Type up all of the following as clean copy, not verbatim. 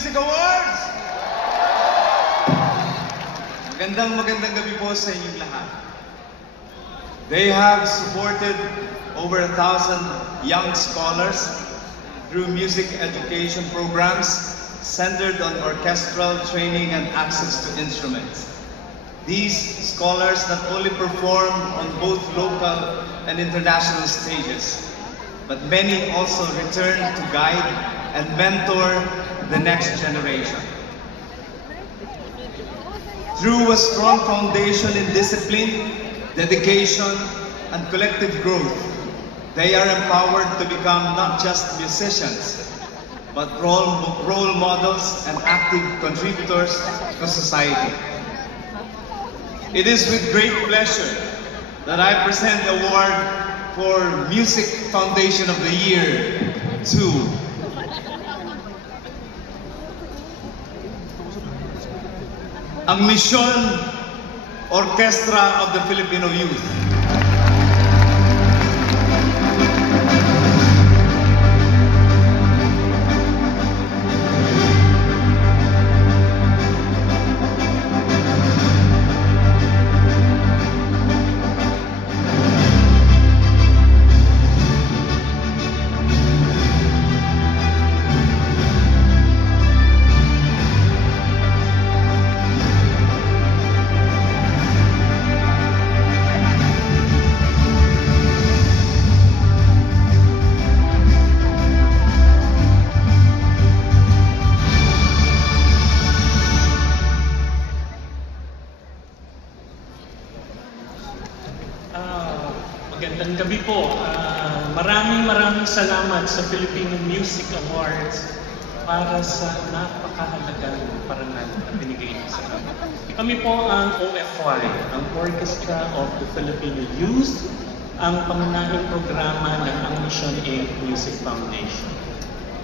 Music Awards! Magandang gabi po sa inyong lahat. They have supported over 1,000 young scholars through music education programs centered on orchestral training and access to instruments. These scholars not only perform on both local and international stages, but many also return to guide and mentor the next generation. Through a strong foundation in discipline, dedication, and collective growth, they are empowered to become not just musicians, but role models and active contributors to society. It is with great pleasure that I present the award for Music Foundation of the Year to ang Mission Orchestra of the Filipino Youth. Magandang gabi po. Maraming salamat sa Filipino Music Awards para sa napakahalagang parangal na binigay niyo sa amin. Kami po ang OFY, ang Orchestra of the Filipino Youth, ang pangunahing programa ng Ang Mission Inc. Music Foundation.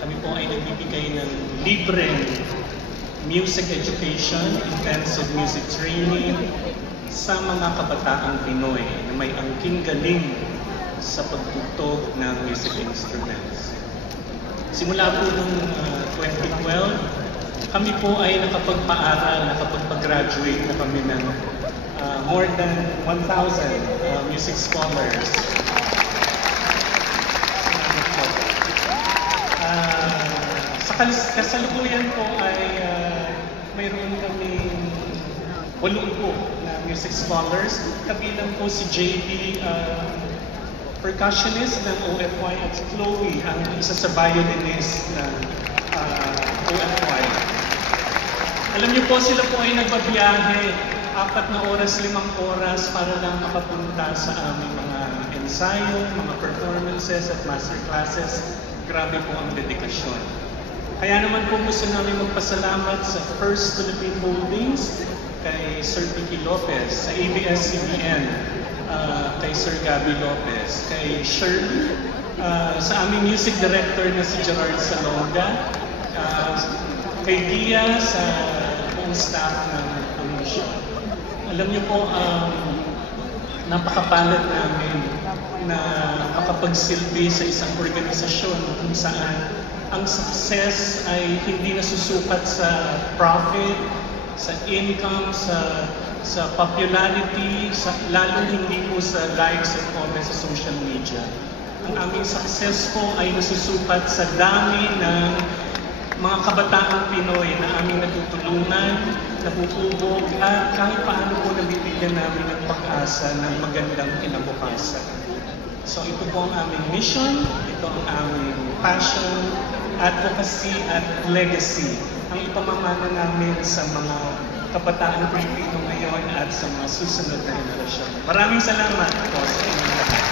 Kami po ay nagbibigay ng libreng music education, intensive music training, sa mga kabataang Pinoy na may angking galing sa pagtugtog ng music instruments. Simula po noong 2012, kami po ay nakapagpaaral, nakapagpag-graduate na kami ng more than 1,000 music scholars. Sa kasalukuyan po ay mayroon kami 8 po na music scholars. Kabilang po si JB, percussionist ng OFY, at si Chloe, ang isa sa violinist ng OFY. Alam niyo po, sila po ay nagbabiyahe 4 na oras, 5 oras para lang makapunta sa aming mga ensayo, mga performances at master classes. Grabe po ang dedikasyon. Kaya naman po gusto namin magpasalamat sa First Philippine Holdings, kay Sir Vicky Lopez, sa ABS-CBN, kay Sir Gabby Lopez, kay Shirley, sa aming music director na si Gerard Salonga, kay Dia, sa buong staff ng Mission. Alam niyo po, napakapalad namin na makapagsilbi sa isang organisasyon kung saan ang success ay hindi nasusukat sa profit, sa income, sa popularity, lalo hindi po sa likes at comments sa social media. Ang aming success po ay nasusukat sa dami ng mga kabataang Pinoy na aming natutulungan, napupubog, at kahit paano po nabibigyan namin ng pag-asa ng magandang kinabukasan. So ito po ang aming mission, ito ang aming passion, advocacy at legacy, ang ipamamana namin sa mga kabataan Pilipino ngayon at sa mga susunod na henerasyon. Maraming salamat po sa inyo lahat.